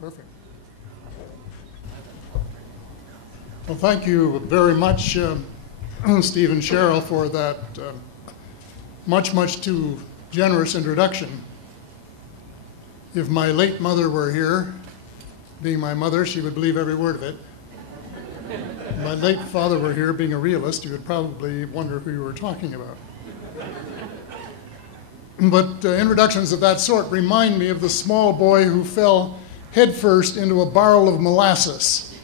Perfect. Well, thank you very much, Steve and Cheryl, for that much too generous introduction. If my late mother were here, being my mother, she would believe every word of it. If my late father were here, being a realist, he would probably wonder who you were talking about. But introductions of that sort remind me of the small boy who fell headfirst into a barrel of molasses.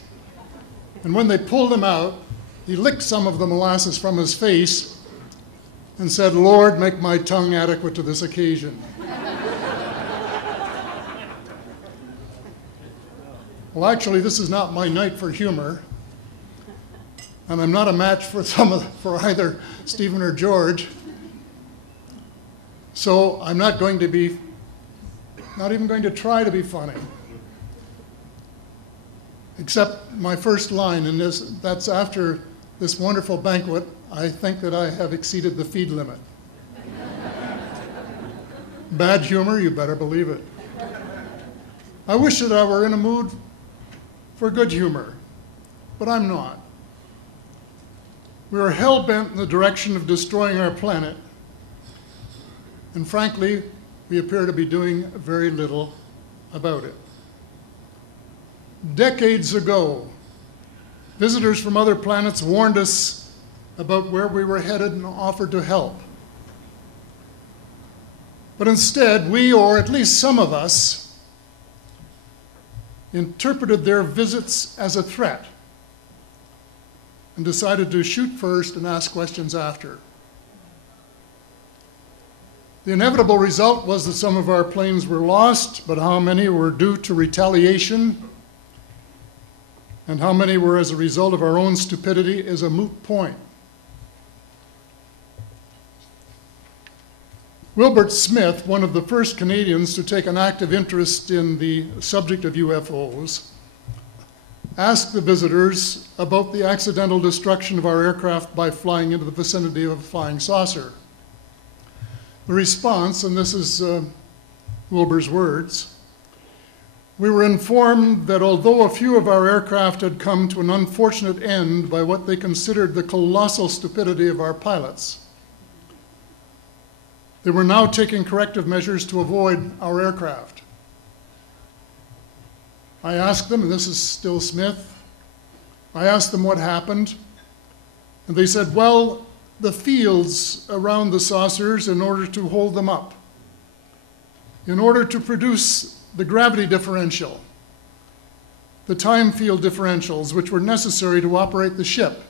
And when they pulled him out, he licked some of the molasses from his face and said, "Lord, make my tongue adequate to this occasion." Well, actually, this is not my night for humor, and I'm not a match for either Stephen or George. So I'm not even going to try to be funny. Except my first line, and that's after this wonderful banquet, I think that I have exceeded the feed limit. Bad humor, you better believe it. I wish that I were in a mood for good humor, but I'm not. We are hell-bent in the direction of destroying our planet, and frankly, we appear to be doing very little about it. Decades ago, visitors from other planets warned us about where we were headed and offered to help. But instead, we, or at least some of us, interpreted their visits as a threat and decided to shoot first and ask questions after. The inevitable result was that some of our planes were lost, but how many were due to retaliation and how many were as a result of our own stupidity is a moot point. Wilbert Smith, one of the first Canadians to take an active interest in the subject of UFOs, asked the visitors about the accidental destruction of our aircraft by flying into the vicinity of a flying saucer. The response, and this is Wilbur's words, "We were informed that although a few of our aircraft had come to an unfortunate end by what they considered the colossal stupidity of our pilots, they were now taking corrective measures to avoid our aircraft. I asked them," and this is still Smith, I asked them what happened, and they said, "Well, the fields around the saucers in order to hold them up, in order to produce the gravity differential, the time field differentials which were necessary to operate the ship.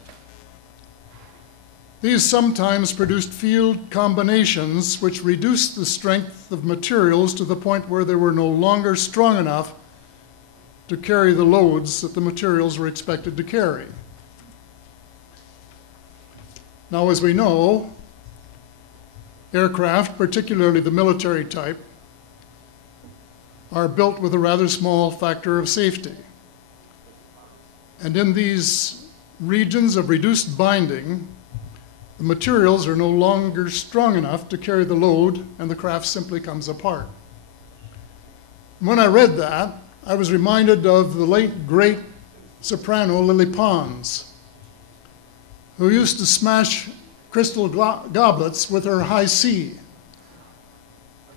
These sometimes produced field combinations which reduced the strength of materials to the point where they were no longer strong enough to carry the loads that the materials were expected to carry." Now, as we know, aircraft, particularly the military type, are built with a rather small factor of safety. And in these regions of reduced binding, the materials are no longer strong enough to carry the load, and the craft simply comes apart. When I read that, I was reminded of the late, great soprano Lily Pons, who used to smash crystal goblets with her high C.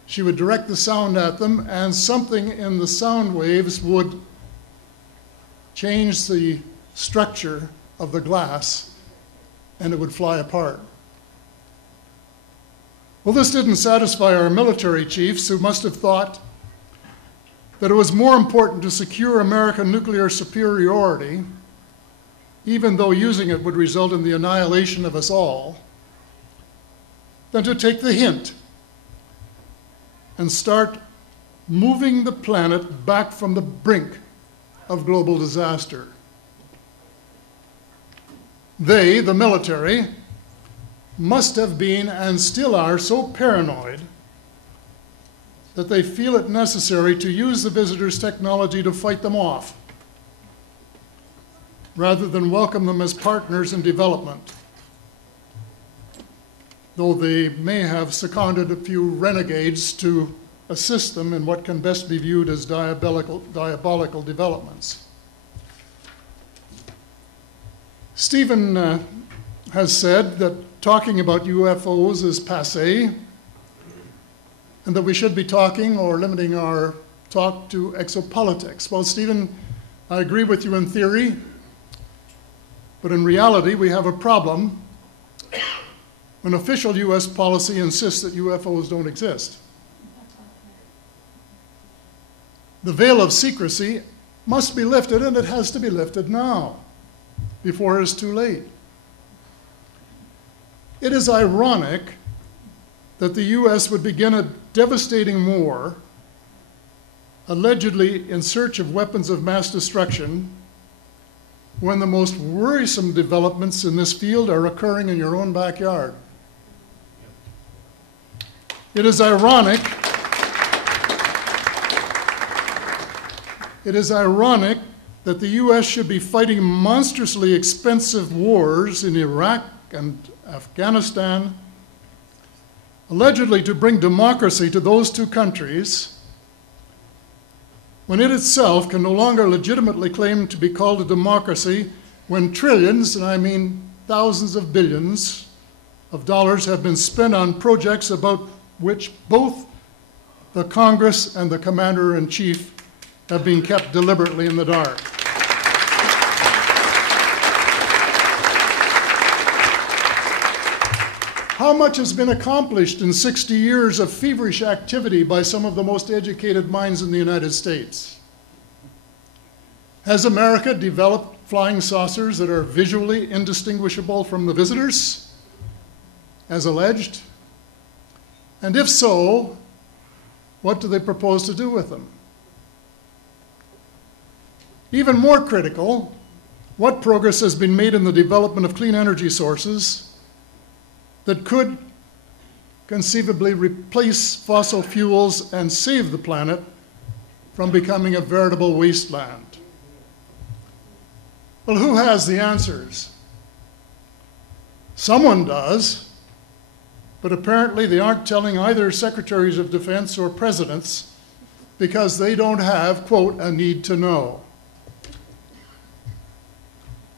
She would direct the sound at them, and something in the sound waves would change the structure of the glass, and it would fly apart. Well, this didn't satisfy our military chiefs, who must have thought that it was more important to secure American nuclear superiority, even though using it would result in the annihilation of us all, than to take the hint and start moving the planet back from the brink of global disaster. They, the military, must have been and still are so paranoid that they feel it necessary to use the visitors' technology to fight them off, rather than welcome them as partners in development, though they may have seconded a few renegades to assist them in what can best be viewed as diabolical developments. Stephen has said that talking about UFOs is passé, and that we should be talking or limiting our talk to exopolitics. Well, Stephen, I agree with you in theory, but in reality we have a problem when official US policy insists that UFOs don't exist. The veil of secrecy must be lifted, and it has to be lifted now, before it is too late. It is ironic that the US would begin a devastating war, allegedly in search of weapons of mass destruction, when the most worrisome developments in this field are occurring in your own backyard. It is ironic that the US should be fighting monstrously expensive wars in Iraq and Afghanistan, allegedly to bring democracy to those two countries, when it itself can no longer legitimately claim to be called a democracy, when trillions, and I mean thousands of billions of dollars, have been spent on projects about which both the Congress and the Commander-in-Chief have been kept deliberately in the dark. How much has been accomplished in 60 years of feverish activity by some of the most educated minds in the United States? Has America developed flying saucers that are visually indistinguishable from the visitors, as alleged? And if so, what do they propose to do with them? Even more critical, what progress has been made in the development of clean energy sources that could conceivably replace fossil fuels and save the planet from becoming a veritable wasteland? Well, who has the answers? Someone does, but apparently they aren't telling either secretaries of defense or presidents because they don't have, quote, a need to know.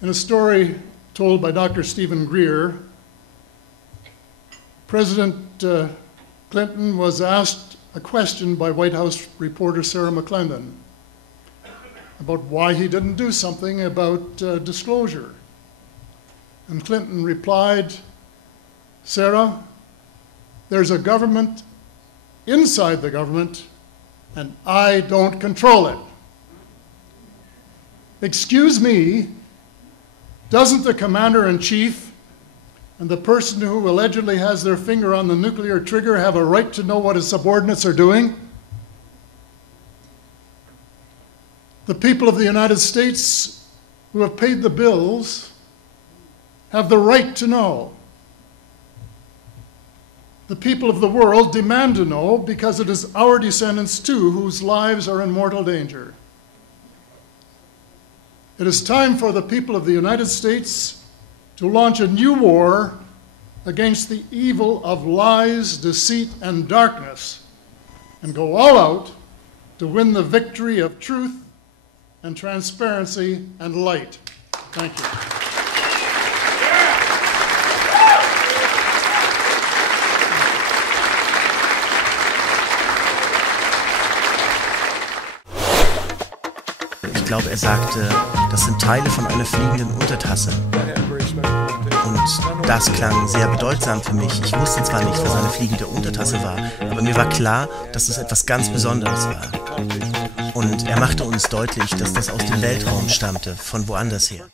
In a story told by Dr. Stephen Greer, President Clinton was asked a question by White House reporter Sarah McClendon about why he didn't do something about disclosure. And Clinton replied, "Sarah, there's a government inside the government, and I don't control it." Excuse me, doesn't the Commander-in-Chief and the person who allegedly has their finger on the nuclear trigger have a right to know what his subordinates are doing? The people of the United States who have paid the bills have the right to know. The people of the world demand to know because it is our descendants too whose lives are in mortal danger. It is time for the people of the United States to launch a new war against the evil of lies, deceit, and darkness, and go all out to win the victory of truth and transparency and light. Thank you. Ich glaube, er sagte, das sind Teile von einer fliegenden Untertasse. Und das klang sehr bedeutsam für mich. Ich wusste zwar nicht, was eine fliegende Untertasse war, aber mir war klar, dass es etwas ganz Besonderes war. Und er machte uns deutlich, dass das aus dem Weltraum stammte, von woanders her.